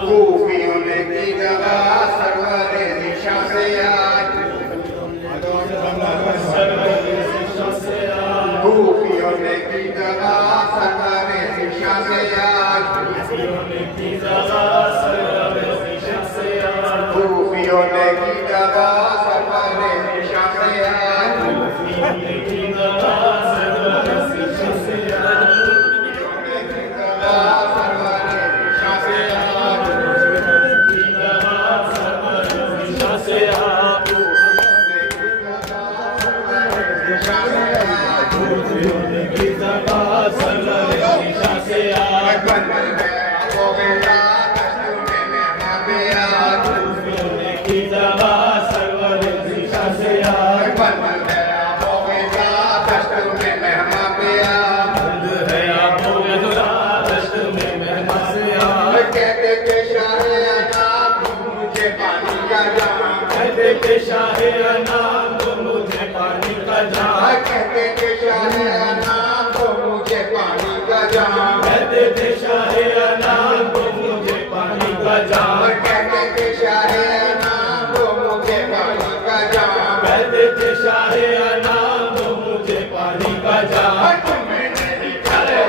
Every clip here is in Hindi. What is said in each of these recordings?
खूबियों ने की जगह सरवरे दिशा से आज, खूबियों ने की जगह सरवरे दिशा से आज, खूबियों ने की जगह सरवरे दिशा से आज, खूबियों ने की जगह सरवरे दिशा से आज, खूबियों ने की जगह सरवरे दिशा से आज, शाहे अनाम तो मुझे पानी का जाम, कहते थे शाहे अनाम तो मुझे पानी का जाम, कहते थे शाहे अनाम तो मुझे पानी का जाम, कहते थे शाहे अनाम तो मुझे पानी का जाम, कहते थे शाहे अनाम तो मुझे पानी का जाम। तुम्हें नहीं चले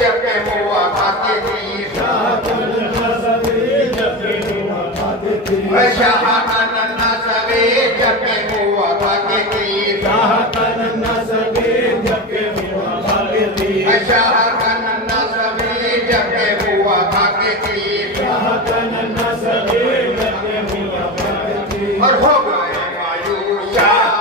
जब के मुआ खाते थी, शाह का नन्ना सवे जब के मुआ खाते थी, शाह का नन्ना सवे जब के मुआ खाते थी, शाह का नन्ना सवे जब के मुआ खाते थी, शाह का नन्ना सवे जब के मुआ खाते थी, शाह का नन्ना सवे जब के मुआ खाते थी, और हो गए मायूस शाह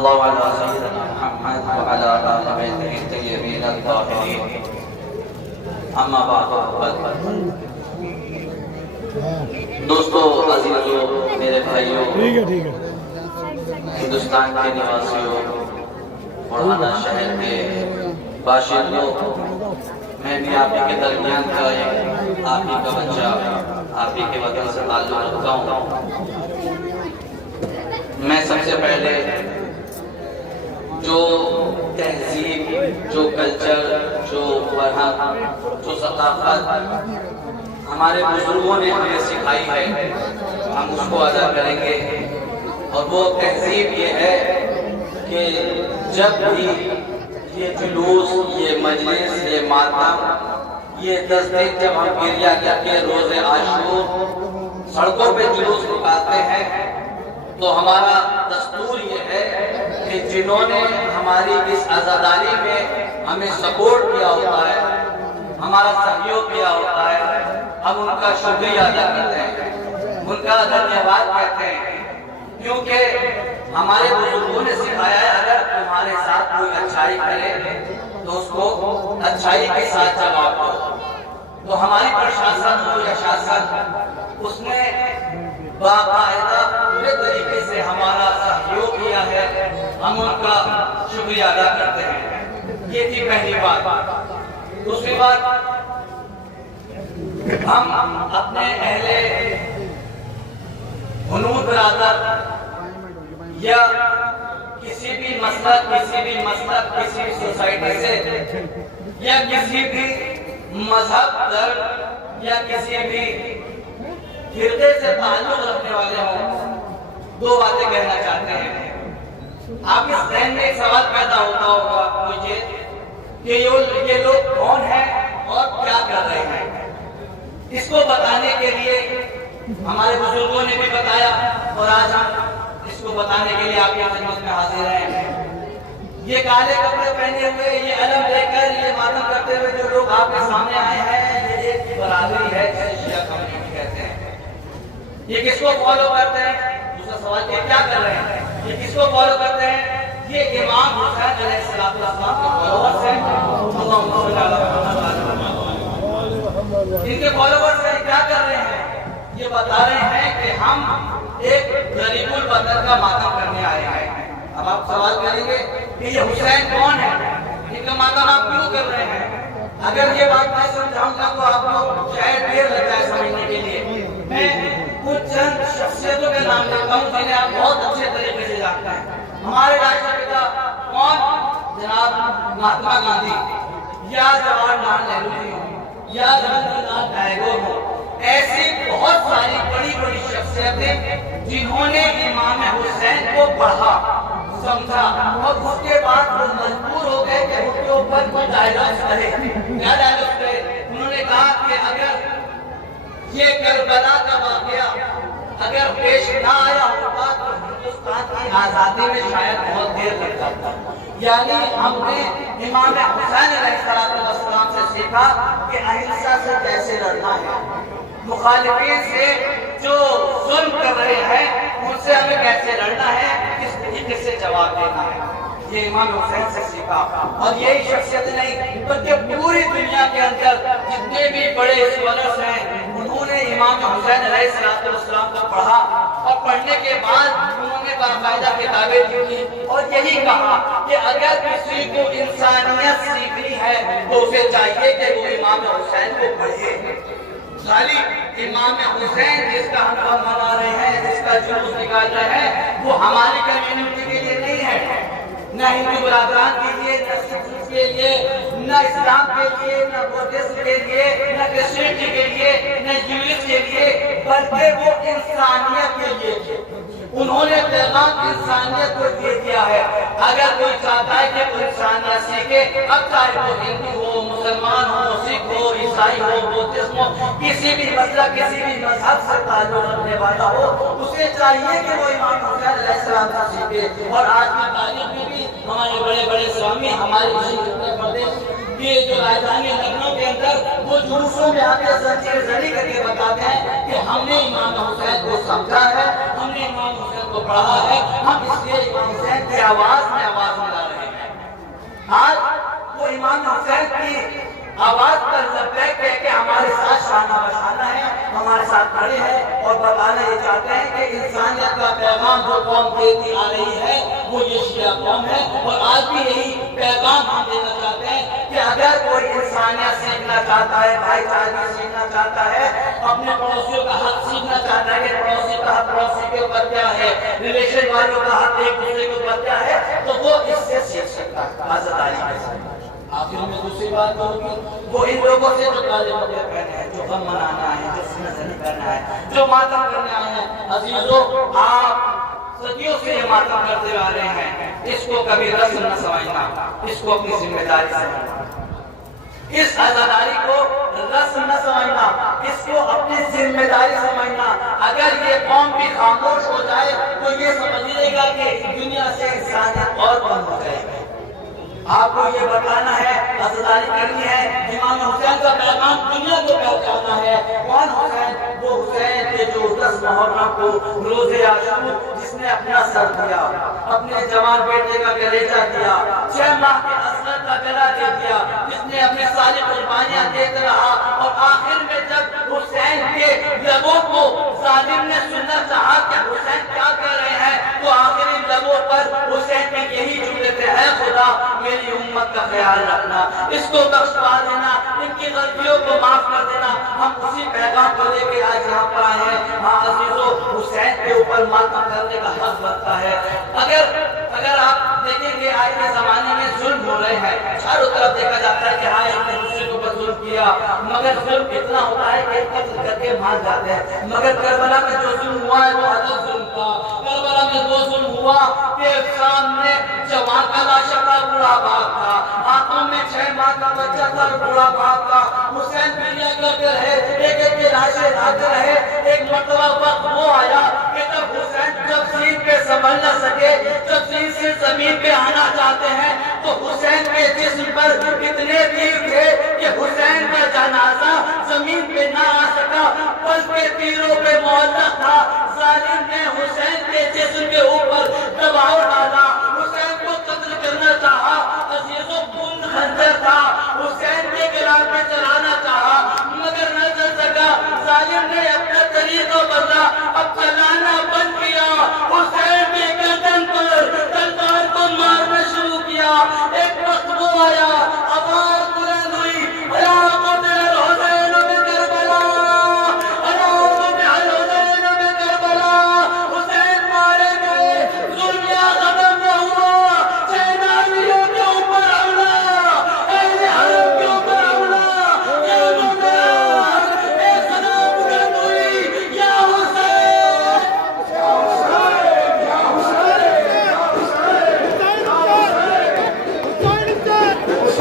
सल्लल्लाहु अलैहि सय्यिदना मुहम्मद व अला आलिहि बैतिहि तय्यबीन अत्ताहिरीन। अम्मा बाद। दोस्तों, अजीजों, मेरे भाइयों, ठीक है हिंदुस्तान के निवासियों, बुढ़ाना शहर के बाशिंदों, मैं भी आप ही के दरमियान का एक आप ही का बच्चा, आप ही के वतन से ताल्लुक रखता हूँ। मैं सबसे पहले जो तहजीब, जो कल्चर, जो फरहंग, जो सकाफत हमारे बुजुर्गों ने हमें सिखाई है, हम उसको अदा करेंगे। और वो तहजीब ये है कि जब भी ये जुलूस, ये मजलिस, ये मातम, ये 10 दिन जब हम गिरिया करके रोज़े आशूर सड़कों पे जुलूस निकालते हैं, तो हमारा दस्तूर ये है कि जिन्होंने हमारी इस आज़ादारी में हमें सपोर्ट किया होता है, हमारा सहयोग किया होता है, हम उनका शुक्रिया अदा करते हैं, उनका धन्यवाद कहते हैं। क्योंकि हमारे बुजुर्गों ने सिखाया है, अगर तुम्हारे साथ कोई अच्छाई करे तो उसको अच्छाई के साथ जवाब दो। तो हमारी प्रशासन हो या शासन, उसने बाकायदा पूरे तरीके से हमारा सहयोग किया है, हम उनका शुक्रिया अदा करते हैं। ये थी पहली बात। दूसरी बात, हम अपने अहले हुनूर बिरादर या किसी भी मसलक, किसी भी सोसाइटी से या किसी भी मजहब, धर्म या किसी भी फिरके से ताल्लुक रखने वाले हों, 2 बातें कहना चाहते हैं। आपके जहन में एक सवाल पैदा होता होगा मुझे कि ये लोग कौन हैं और क्या कर रहे हैं। इसको बताने के लिए हमारे बुजुर्गों ने भी बताया और आज हम इसको बताने के लिए आपकी खिदमत में हाजिर हैं। ये काले कपड़े पहने हुए, ये अलम लेकर, ये मातम करते हुए जो लोग आपके सामने आए हैं, ये एक बरादरी है जिसे शिया कम्युनिटी कहते हैं। ये किसको फॉलो करते हैं? दूसरा सवाल, ये क्या कर रहे हैं? ये किसको फॉलो करते हैं? ये इमाम हुसैन अलैहिस्सलाम के फॉलोअर्स हैं। इनके फॉलोअर्स क्या कर रहे हैं? ये बता रहे हैं कि हम एक गरीबुल वतन का मातम करने आए हैं। अब आप सवाल करेंगे कि ये हुसैन कौन है, इनका मातम आप क्यों कर रहे हैं? अगर ये बात मैं समझाऊंगा तो आपको शायद देर लग जाए समझने के लिए। मैं कुछ चंद शख्सियतों के नाम लेता हूँ जिन्हें आप बहुत अच्छे तरीके से जानते हैं। हमारे राष्ट्रपिता कौन? जनाब महात्मा गांधी या जवाहरलाल नेहरू जी हो या रविंद्रनाथ टैगोर हो। ऐसी बहुत सारी बड़ी बड़ी शख्सियतें जिन्होंने इमाम हुसैन को पढ़ा, समझा और उसके बाद वो मजबूर हो गए कि उनके ऊपर कोई डायलॉग्स कहे। क्या डायलॉग्स कहे? उन्होंने कहा कि अगर ये करबला का वाकया अगर पेश ना आया होता तो हिंदुस्तान की आजादी में शायद बहुत देर लग जाता। यानी हमने इमाम हुसैन अलैहिस्सलाम से सीखा कि अहिंसा से कैसे लड़ना है, मुखालिफिन से जो जुल्म कर रहे हैं उनसे हमें कैसे लड़ना है, किस तरीके से जवाब देना है। ये इमाम हुसैन से सीखा। और यही शख्सियत नहीं बल्कि पूरी दुनिया के अंदर जितने भी बड़े स्कॉलर्स हैं उन्होंने इमाम हुसैन अलैहिस्सलाम को पढ़ा और पढ़ने के बाद उन्होंने बाकायदा किताबें लिखी और यही कहा कि अगर किसी को इंसानियत सीखनी है तो उसे चाहिए कि वो इमाम हुसैन को पढ़े। खाली इमाम हुसैन जिसका हम मना रहे हैं, जिसका जुलूस निकाल रहे हैं, वो हमारी कम्युनिटी के लिए नहीं है, न हिंदू बरादरान के लिए, न सिख के लिए, न इस्लाम के लिए, न बुद्धिस्ट के लिए, न क्रिश्चियनिटी के लिए, न ज्यूइश के लिए, बल्कि वो इंसानियत के लिए। उन्होंने पैगाम इंसानियत को दे दिया है। अगर कोई चाहता है कि वो इंसानियत सीखे, अब चाहे वो हिंदू हो, मुसलमान हो, सिख हो, ईसाई हो, बुद्धिस्ट हो, किसी भी मसला, किसी भी मजहब से ताल्लुक रखने वाला हो, उसे चाहिए कि वो इमाम हुसैन अलैहिस्सलाम से सीखे। और आज की तारीख में भी हमारे बड़े बड़े स्वामी, हमारे उत्तर प्रदेश की जो राजधानी लखनऊ के अंदर वो जुलूसों में आके जंजीर जरी करके बताते हैं कि हमने इमाम हुसैन को समझा है, हमने इमाम हुसैन को पढ़ा है, हम इसलिए इमाम हुसैन के आवाज में आवाज मिला रहे हैं। आज वो इमाम हुसैन की आवाज पर लब्बैक कह के हमारे साथ शाना बशाना है, हमारे साथ खड़े हैं और बताना ये चाहते हैं कि इंसानियत का पैगाम जो कौम देती आ रही है वो ये शिया कौम है। और आज भी यही पैगाम हम देना चाहते हैं कि अगर कोई इंसानियत सीखना चाहता है, भाईचारा सीखना चाहता है, अपने पड़ोसियों का हक सीखना चाहता है कि पड़ोसी का हक पड़ोसी के ऊपर क्या है, रिलेशन वालों का हक एक दूसरे के ऊपर क्या है, तो वो इससे सीख सकता है आजादारी के साथ। आखिर में दूसरी बात होगी वो इन लोगों से जो काले कपड़े पहने हैं, जो गम मनाना है, जो सीना करना है, जो मातम करने आए हैं, अजीजों आप सदियों से ये मातम करते आ रहे हैं, इसको कभी रस्म न समझना, इसको अपनी जिम्मेदारी समझना, इस आजादारी को रस्म न समझना, इसको अपनी जिम्मेदारी समझना। अगर ये कौम भी खामोश हो जाए तो ये समझ लेगा कि दुनिया से इंसानियत और बंद हो जाएगी। आपको ये बताना है, आजादारी करनी है, इमाम हुसैन का पैगाम दुनिया को पहुंचाना है। कौन हुसैन? वो हुसैन के जो 10 मुहर्रम को रोज़े आशूर जिसने अपना सर दिया, अपने जवान बेटे का कलेजा दिया, 6 माह के असरत का गला दे दिया, जिसने अपने सारी कुर्बानियां देता रहा और आखिर में जब हुसैन के लबों को जालिम ने सुनना चाहा कि हुसैन क्या कह रहे हैं, तो आखिरी लबों पर हुसैन के यही जुमले थे, है खुदा मेरी उम्मत का ख्याल रखना, इसको बख्शवा देना, इनकी गलतियों को माफ कर देना। हम उसी पैगाम को लेके आज यहाँ पर आए हैं। हाँ अजीजों, हुसैन के ऊपर मातम करने का हक बनता है। अगर आप देखेंगे आज के जमाने में जुल्म हो रहे हैं, चारों तरफ देखा जाता है कि हाँ एक दूसरे के ऊपर जुल्म किया, मगर जुल्म इतना होता है कि कत्ल करके मार जाते हैं। मगर करबला में जो जुल्म हुआ है वो अलग जुल्म था। करबला में वो जुल्म हुआ कि सामने जवान का लाशा था, बूढ़ा बाप था, हाथों में 6 माह का बच्चा था, बूढ़ा बाप था। हुसैन पीलिया करते रहे, एक एक की लाशें लाते रहे। एक मरतबा वक्त वो आया कि जब हुसैन जब सीन पे संभल न सके, जब सीन से जमीन पे आना चाहते हैं, तो हुसैन के जिस्म पर इतने तीर थे कि हुसैन का जनाजा जमीन पे ना आ सका, पल के तीरों पे मुअल्लक था। जालिम ने हुसैन के जिस्म के ऊपर दबाव डाला, हुसैन को कत्ल करना चाहा। अजीजों खून खंजर था, हुसैन के गिलाफ में चलाना चाहा, मगर न चल सका। जालिम ने अपना तरीका बदला, अब चलाना बंद किया। हुसैन के गर्दन पर तलवार को मारना शुरू किया। एक वक्त वो आया, आवाज बुलंद हुई, हुसैन मारे गए, जुल्मिया खत्म न हुआ, सेनानियों के ऊपर हमला, अहले हरम के ऊपर हमला, या मुबारक, एक सदा बुलंद हुई, या हुसैन, या हुसैन, या हुसैन, या हुसैन, हुसैन, हुसैन, हुसैन,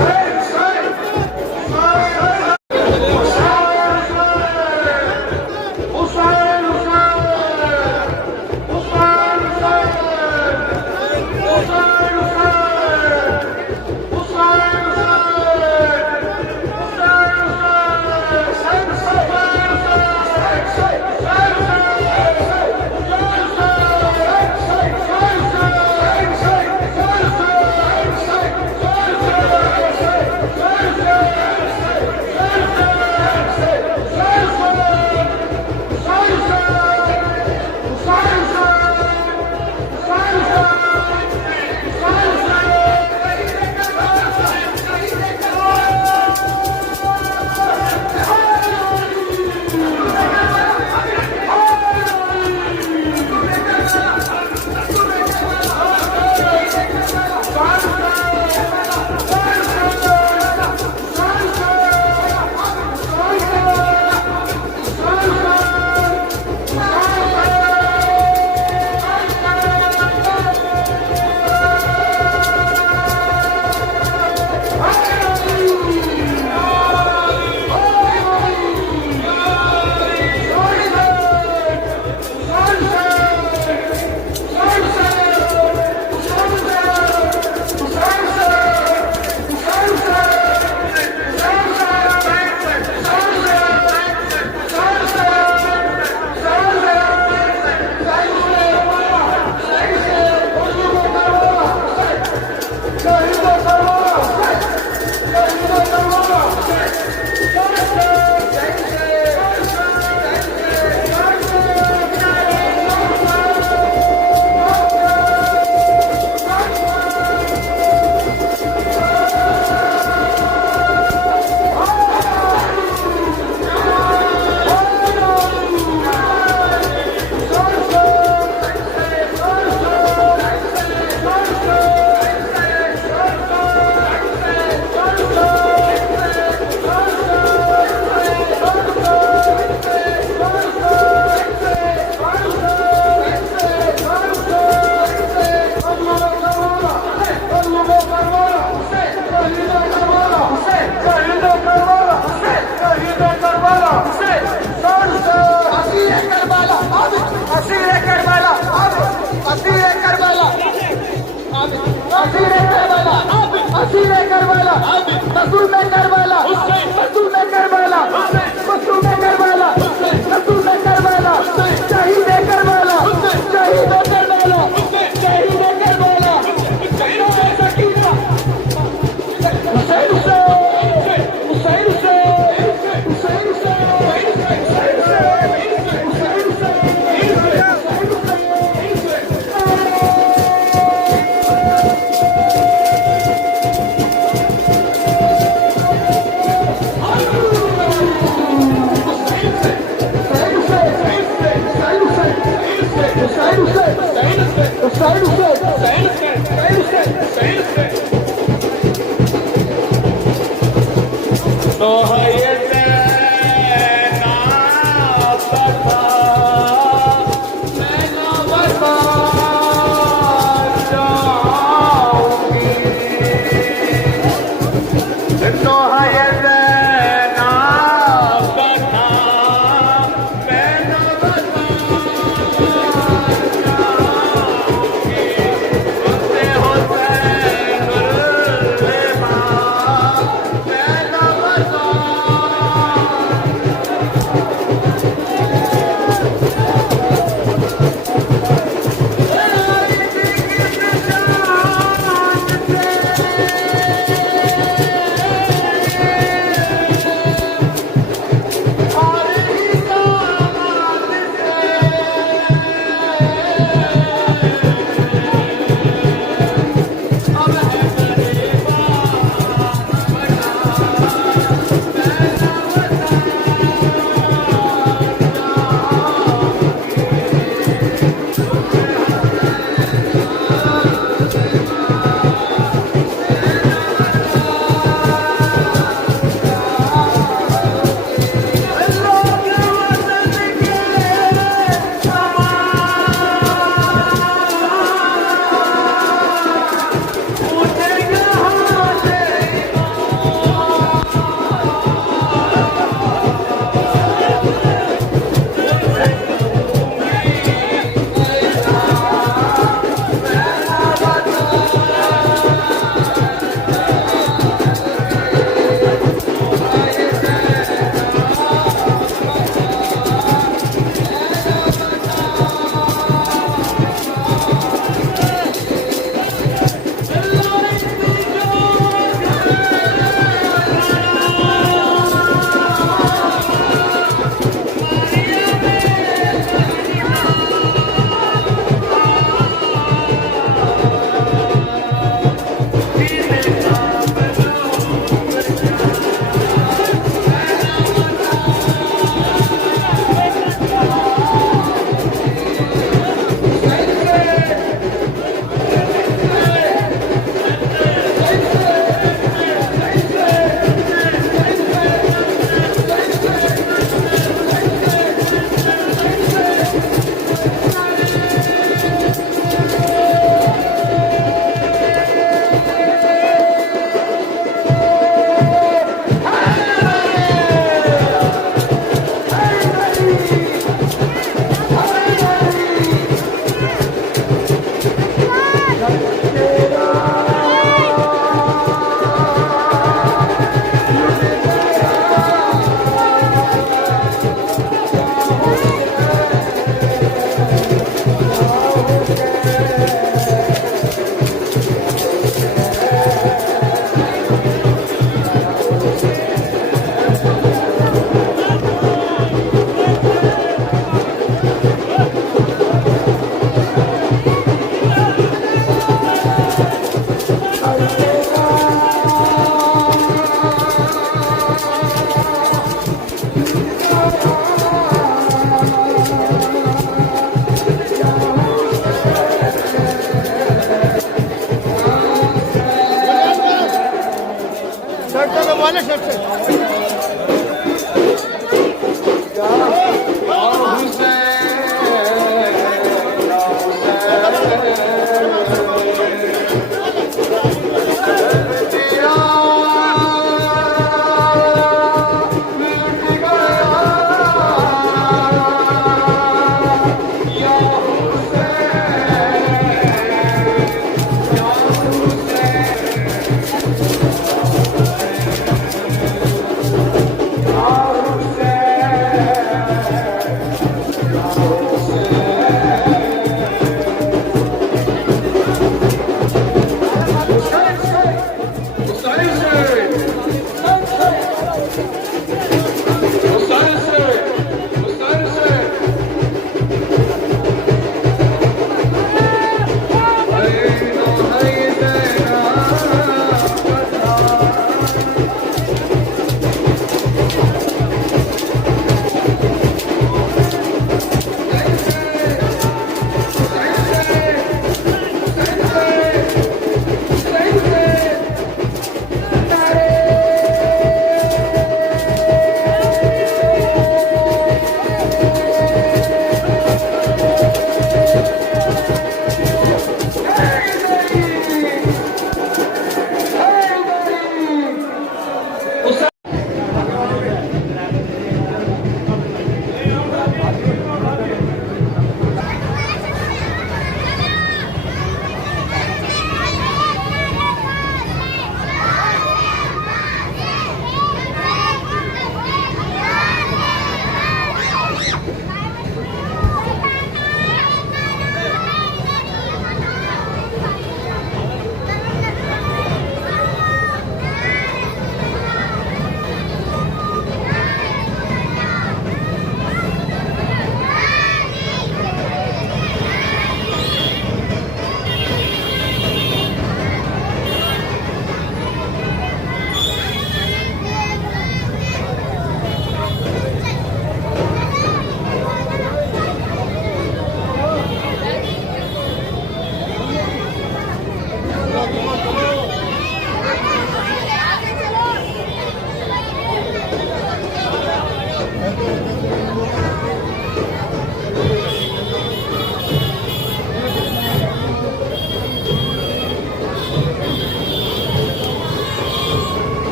Bye.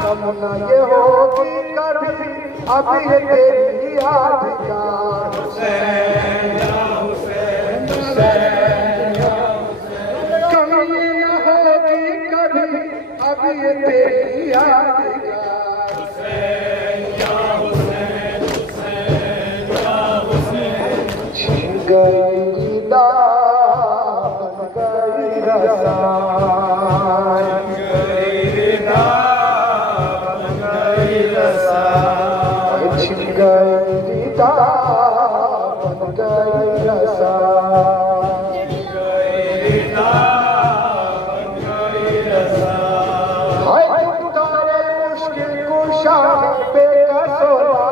तमन्ना ये होगी कभी अभी ये तेरी यादगार कभी न होगी कभी अभी ये तेरी यादगार छिन गई दामन गई रसायन छिन गई दामन गई हाय तुम्हारे मुश्किल कुशा पे कसोला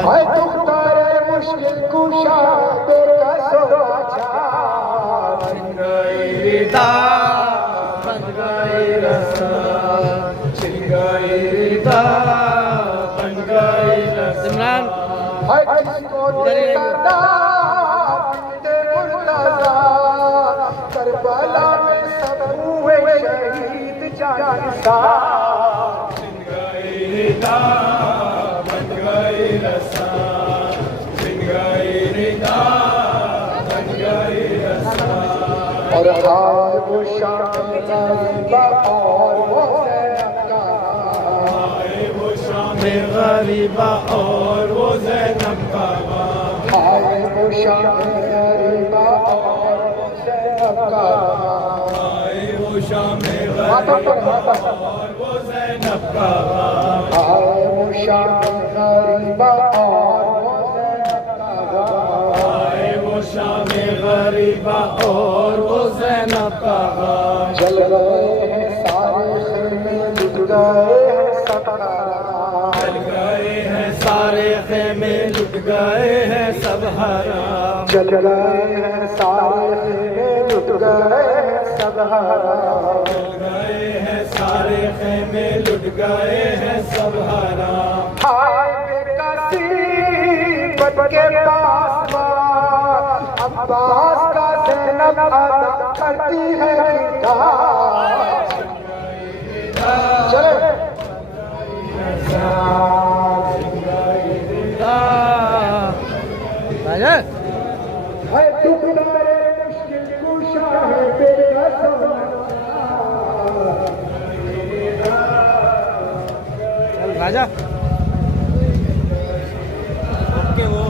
हाय तुम्हारे मुश्किल कुशा पे सिमरान हाय किसको देखता बिनते मुर्तज़ा करबला में सब हुए शहीद जानसा और हाय वो शाम गरीबा और वो गरीबा और वो ज़ैनब का हाय वो शाम गरीबा और वो ज़ैनब का हाय वो शाम गरीबा और वो ज़ैनब का हाय वो शाम गरीबा और वो ज़ैनब का हाय वो शाम गरीबा और वो ज़ैनब का जल गए हैं सारे खेमे लुट गए हैं सब जल गए हैं सारे खेमे लुट गए हैं सब हराम जल गए हैं सारे खेमे लुट गए हैं सब जल गए हैं सारे खेमे लुट गए हैं सब हराम हाय बेकसी बन के पास अब्बास का ज़ैनब अदा करती है चले राजा है तुम्हारे मुश्किल कुशा है बेकसम राजा ओके वो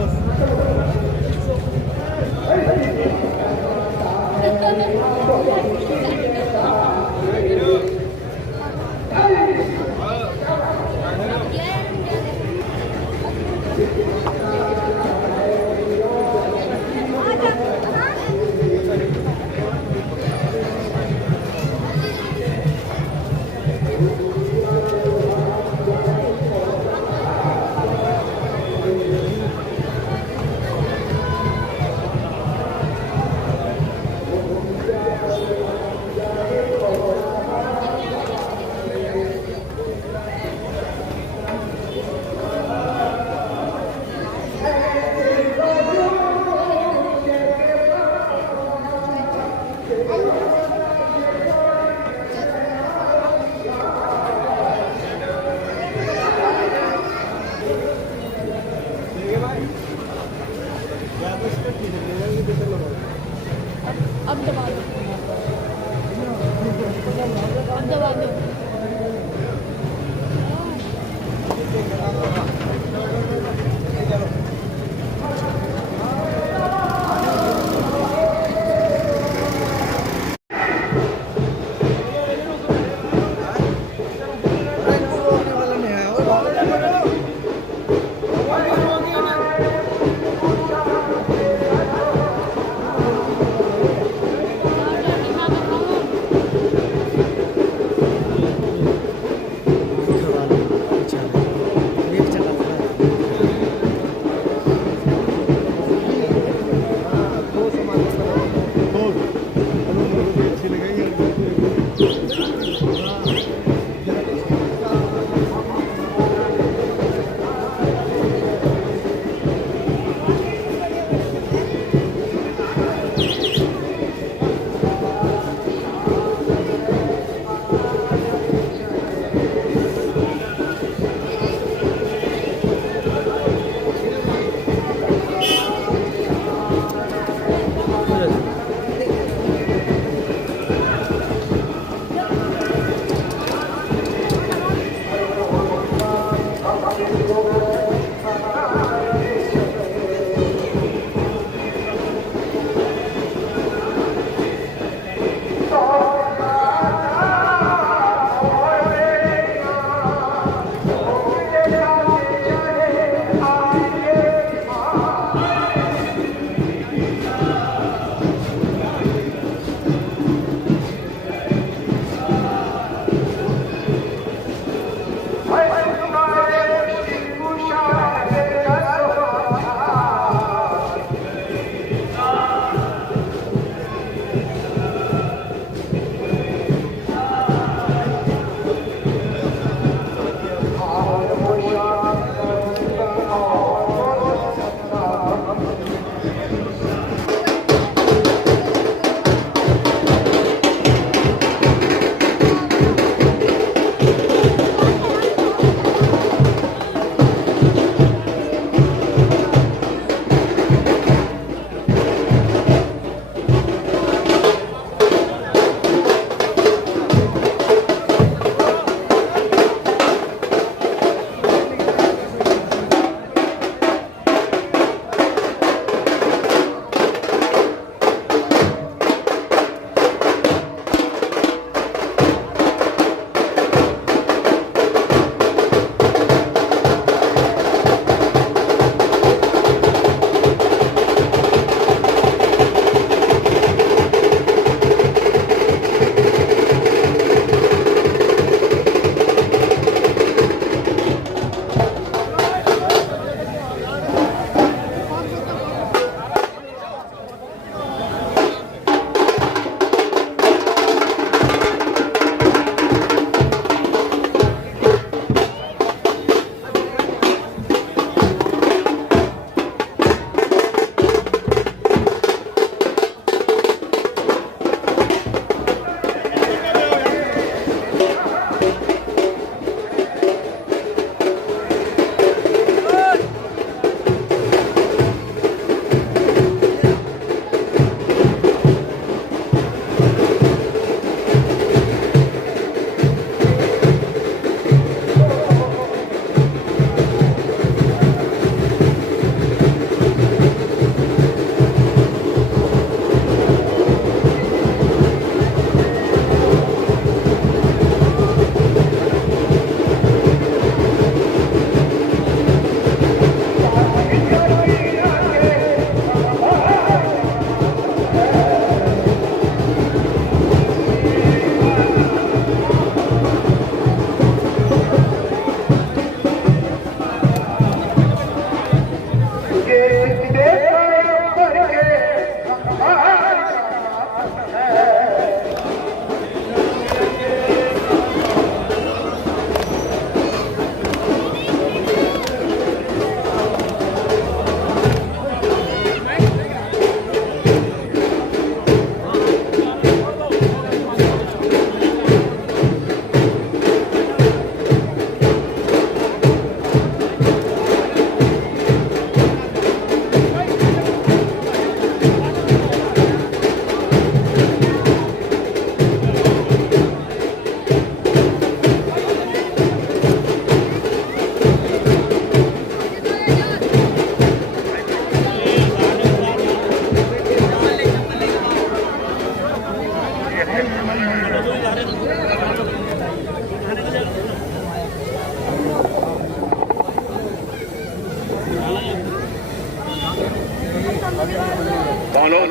और लोग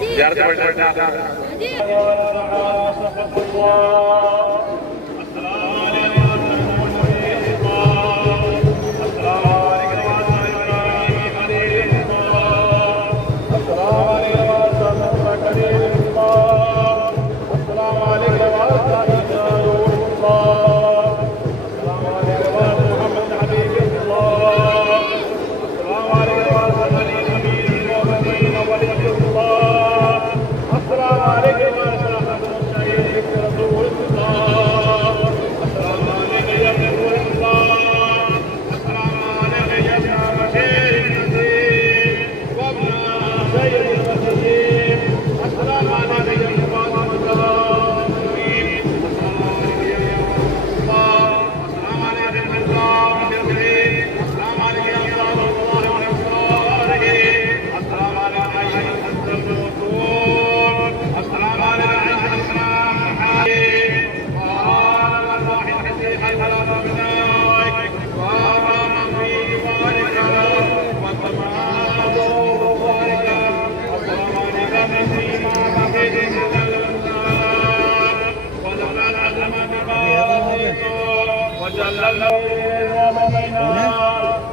ज़ियारत बैठा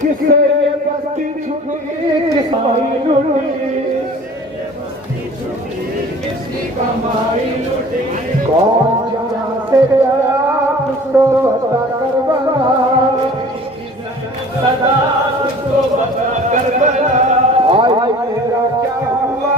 किसे बस्ती छुटी किस कमाई लूटी कौन जहाँ से गया उसको बता कर बना सदा उसको बता कर बना आज मेरा क्या हुआ।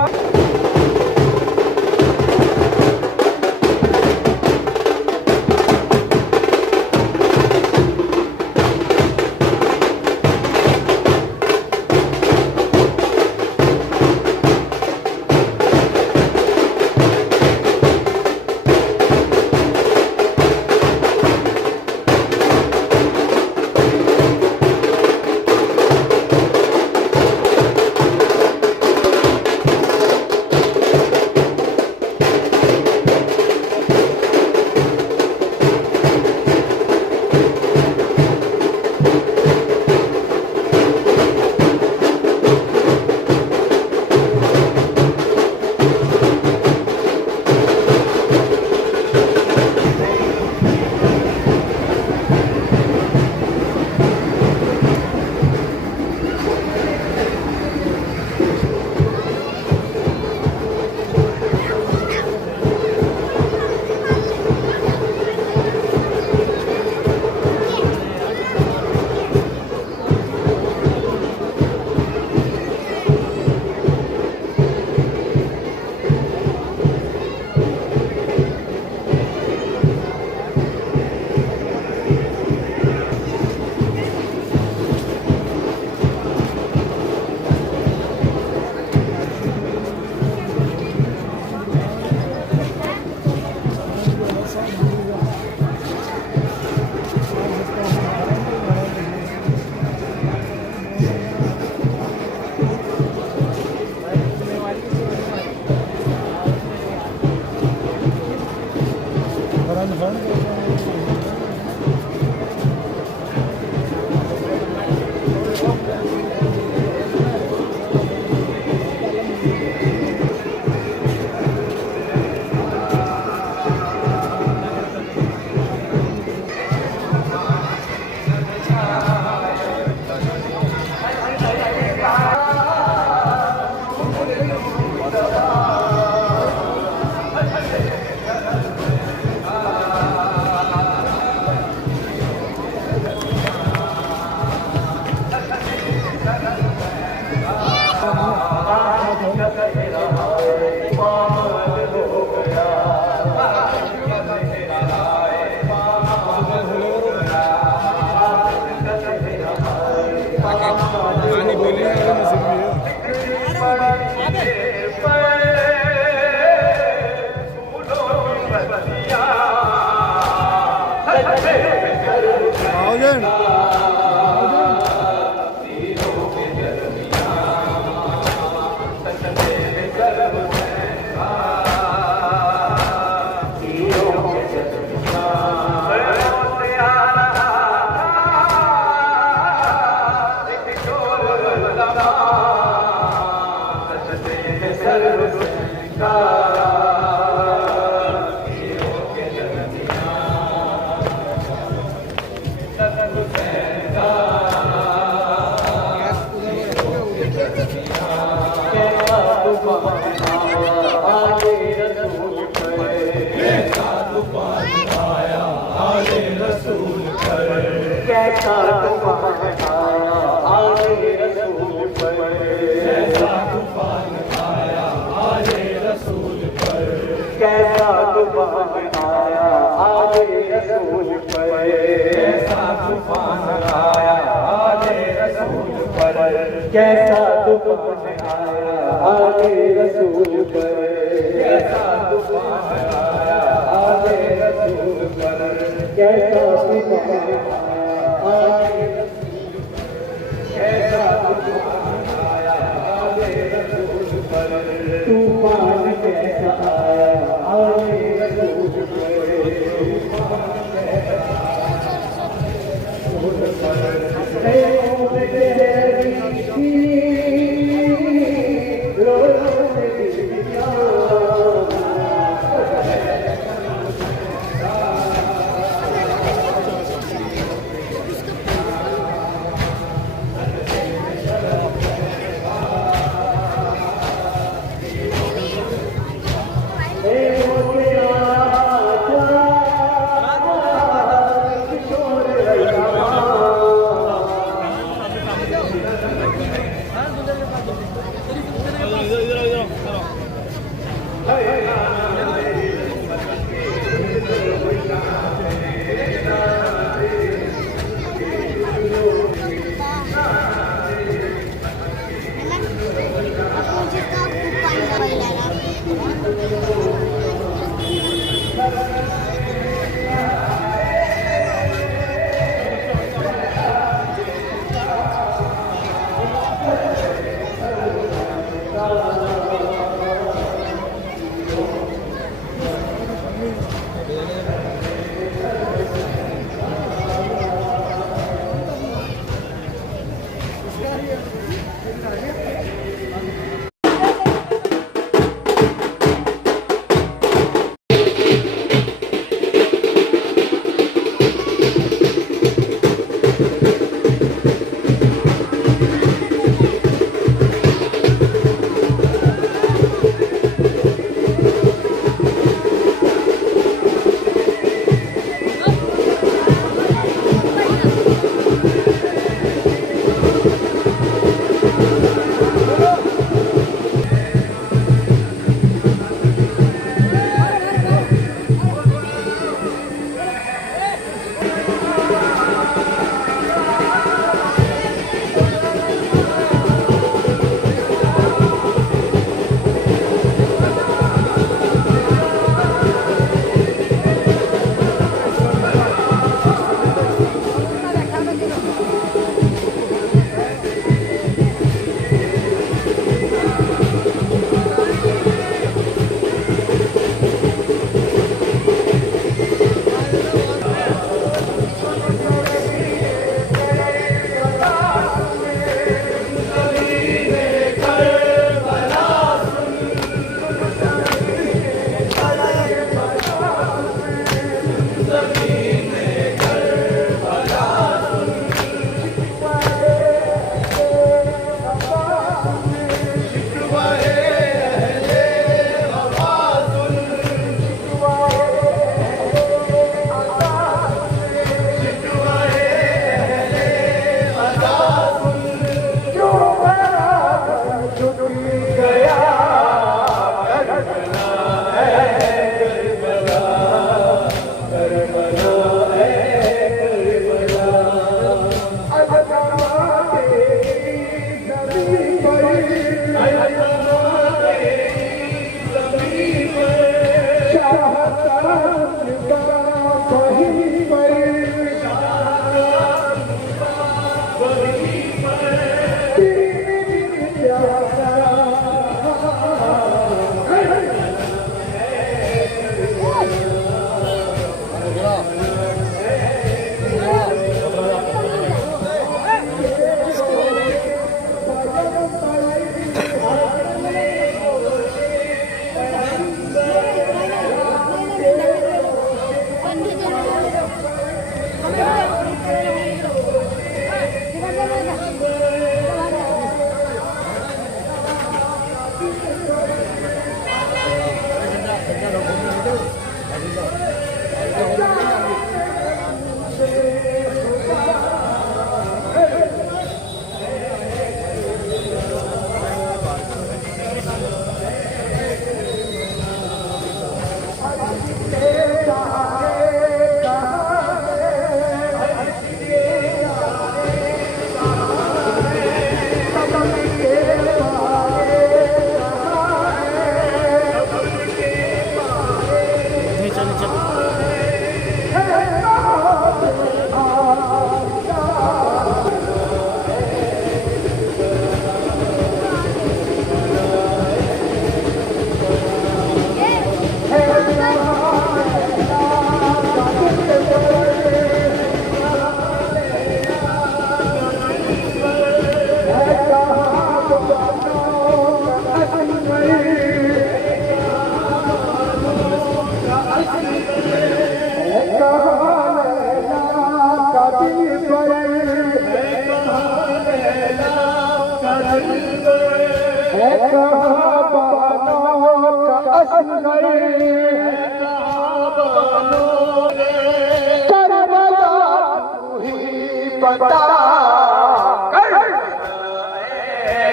Hussein कैसा तूफान आया, कैसा तूफान आया आगे रसूल पर, तूफान कैसा आया आगे रसूल पर, तूफान कैसा रसूल पर,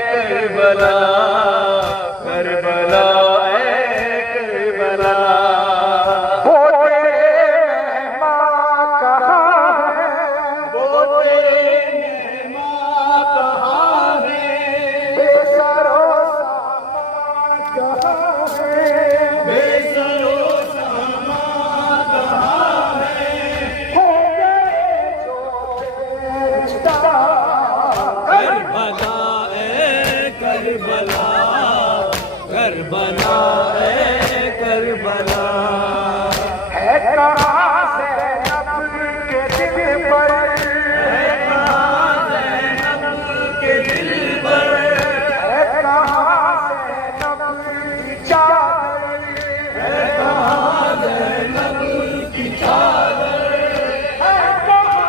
करबला करबला करबला वो तेरे मेहमान कहाँ है वो तेरे मेहमान कहाँ है बेसरो सामान कहाँ है बेसरो सामान कहाँ है हो गए जो बेचता करबला करबला करबला है कहाँ से नब के दिल पर है कहाँ से नब के दिल पर है कहाँ से नब की चादर है कहाँ से नब की चादर है कहाँ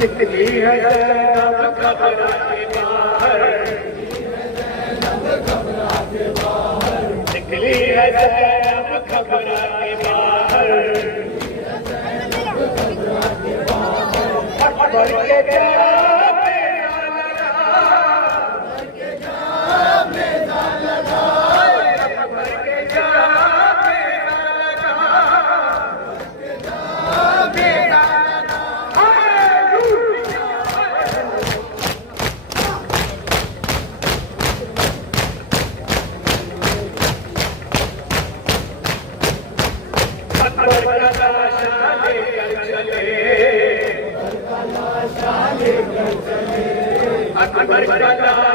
निकली है जैनब घबरा के बाहर निकली है जैनब घबरा के बाहर बढ़ के जा अकबर का